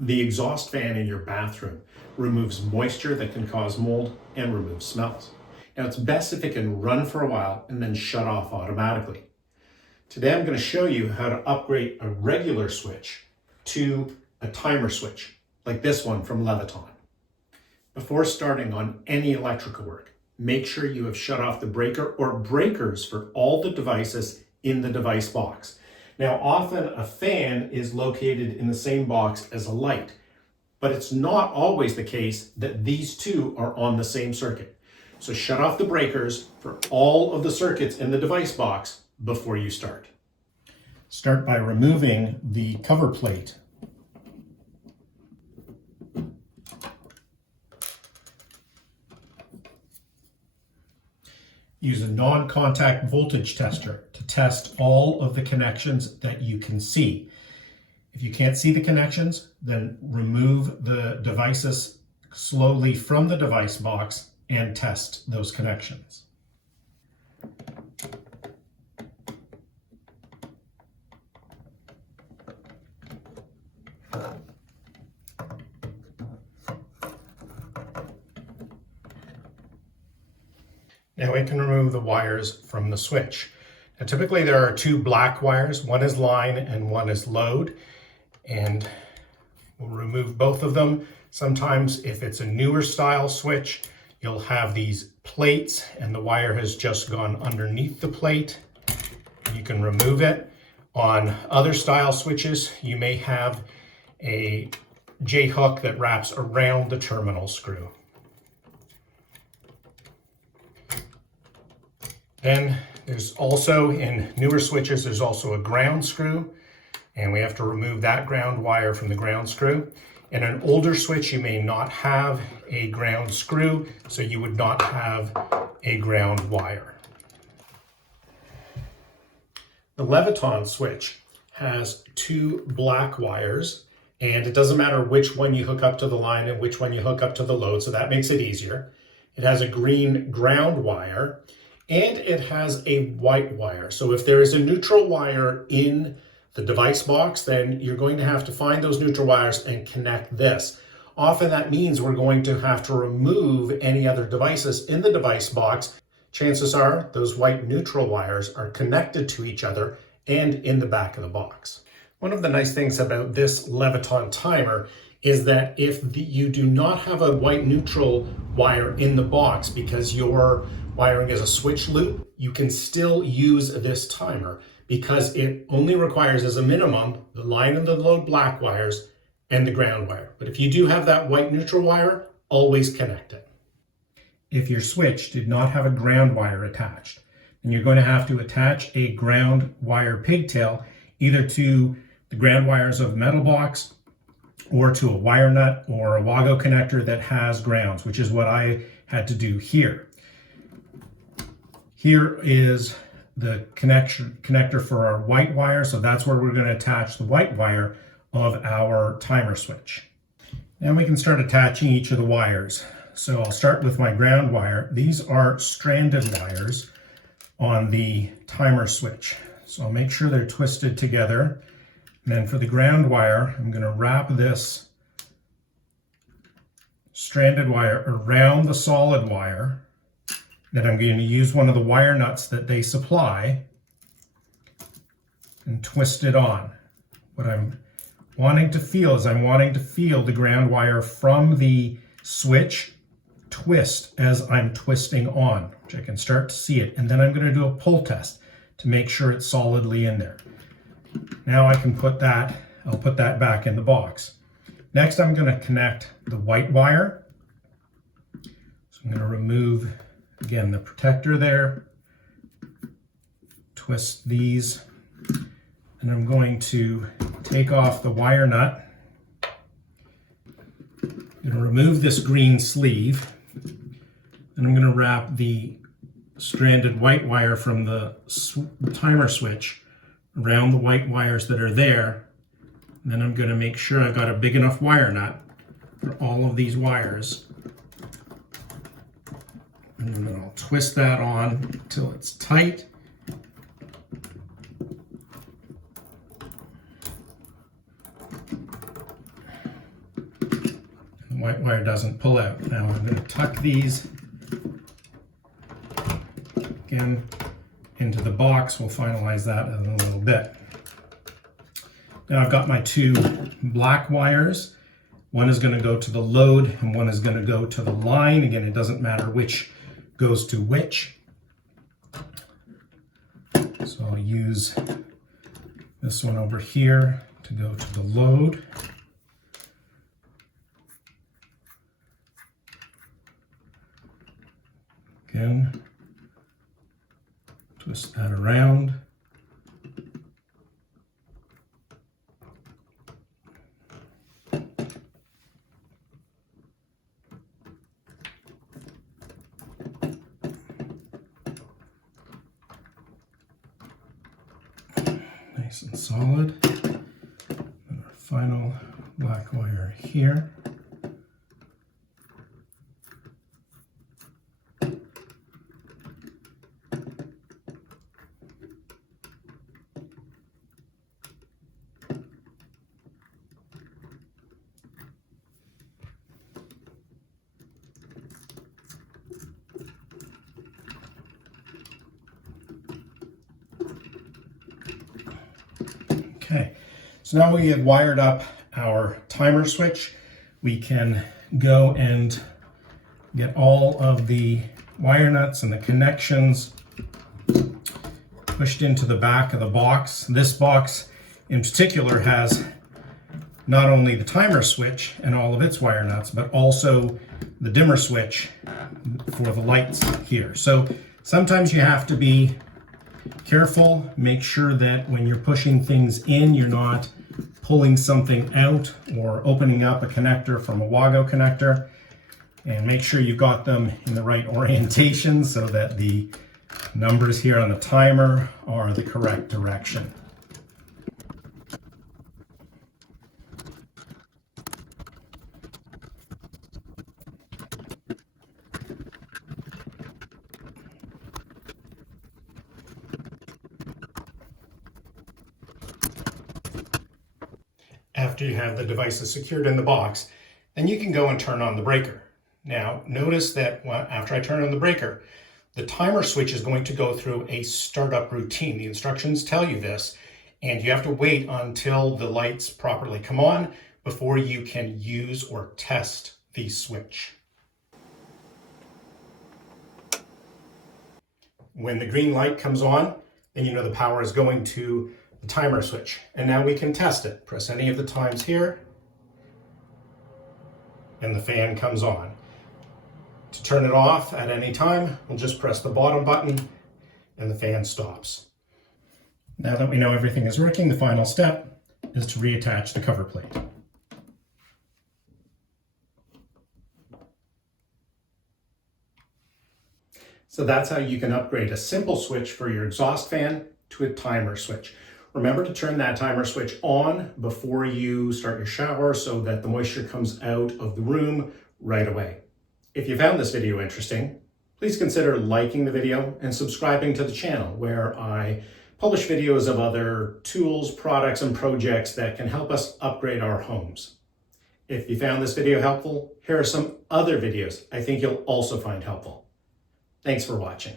The exhaust fan in your bathroom removes moisture that can cause mold and removes smells. Now it's best if it can run for a while and then shut off automatically. Today I'm going to show you how to upgrade a regular switch to a timer switch, like this one from Leviton. Before starting on any electrical work, make sure you have shut off the breaker or breakers for all the devices in the device box. Now, often a fan is located in the same box as a light, but it's not always the case that these two are on the same circuit. So shut off the breakers for all of the circuits in the device box before you start. Start by removing the cover plate. Use a non-contact voltage tester to test all of the connections that you can see. If you can't see the connections, then remove the devices slowly from the device box and test those connections. Now we can remove the wires from the switch. Now typically there are two black wires, one is line and one is load, and we'll remove both of them. Sometimes if it's a newer style switch, you'll have these plates and the wire has just gone underneath the plate. You can remove it. On other style switches, you may have a J-hook that wraps around the terminal screw. Then there's also, in newer switches, there's also a ground screw, and we have to remove that ground wire from the ground screw. In an older switch, you may not have a ground screw, so you would not have a ground wire. The Leviton switch has two black wires, and it doesn't matter which one you hook up to the line and which one you hook up to the load, so that makes it easier. It has a green ground wire, and it has a white wire. So if there is a neutral wire in the device box, then you're going to have to find those neutral wires and connect this. Often that means we're going to have to remove any other devices in the device box. Chances are those white neutral wires are connected to each other and in the back of the box. One of the nice things about this Leviton timer is that if you do not have a white neutral wire in the box because your wiring is a switch loop, you can still use this timer because it only requires as a minimum the line and the load black wires and the ground wire. But if you do have that white neutral wire, always connect it. If your switch did not have a ground wire attached, then you're going to have to attach a ground wire pigtail either to the ground wires of the metal box or to a wire nut or a WAGO connector that has grounds, which is what I had to do here. Here is the connector for our white wire, so that's where we're going to attach the white wire of our timer switch. Now we can start attaching each of the wires. So I'll start with my ground wire. These are stranded wires on the timer switch. So I'll make sure they're twisted together. And then for the ground wire, I'm going to wrap this stranded wire around the solid wire. Then I'm going to use one of the wire nuts that they supply and twist it on. What I'm wanting to feel is I'm wanting to feel the ground wire from the switch twist as I'm twisting on, which I can start to see it. And then I'm going to do a pull test to make sure it's solidly in there. Now I can put that, I'll put that back in the box. Next, I'm going to connect the white wire. So I'm going to remove, again, the protector there, twist these, and I'm going to take off the wire nut. I'm going to remove this green sleeve, and I'm going to wrap the stranded white wire from the timer switch around the white wires that are there. And then I'm going to make sure I've got a big enough wire nut for all of these wires. And then I'll twist that on until it's tight. the white wire doesn't pull out. Now I'm going to tuck these again into the box. We'll finalize that in a little bit. Now I've got my two black wires. One is going to go to the load and one is going to go to the line. Again, it doesn't matter which goes to which. So I'll use this one over here to go to the load. Again, twist that around. Nice and solid. And our final black wire here. Okay, so now we have wired up our timer switch. We can go and get all of the wire nuts and the connections pushed into the back of the box. This box in particular has not only the timer switch and all of its wire nuts, but also the dimmer switch for the lights here. So sometimes you have to be careful, make sure that when you're pushing things in, you're not pulling something out or opening up a connector from a WAGO connector, and make sure you've got them in the right orientation so that the numbers here on the timer are the correct direction. After you have the devices secured in the box, then you can go and turn on the breaker. Now, notice that after I turn on the breaker, the timer switch is going to go through a startup routine. The instructions tell you this, and you have to wait until the lights properly come on before you can use or test the switch. When the green light comes on, then you know the power is going to the timer switch. And now we can test it. Press any of the times here, and the fan comes on. To turn it off at any time, we'll just press the bottom button and the fan stops. Now that we know everything is working, the final step is to reattach the cover plate. So that's how you can upgrade a simple switch for your exhaust fan to a timer switch. Remember to turn that timer switch on before you start your shower so that the moisture comes out of the room right away. If you found this video interesting, please consider liking the video and subscribing to the channel, where I publish videos of other tools, products, and projects that can help us upgrade our homes. If you found this video helpful, here are some other videos I think you'll also find helpful. Thanks for watching.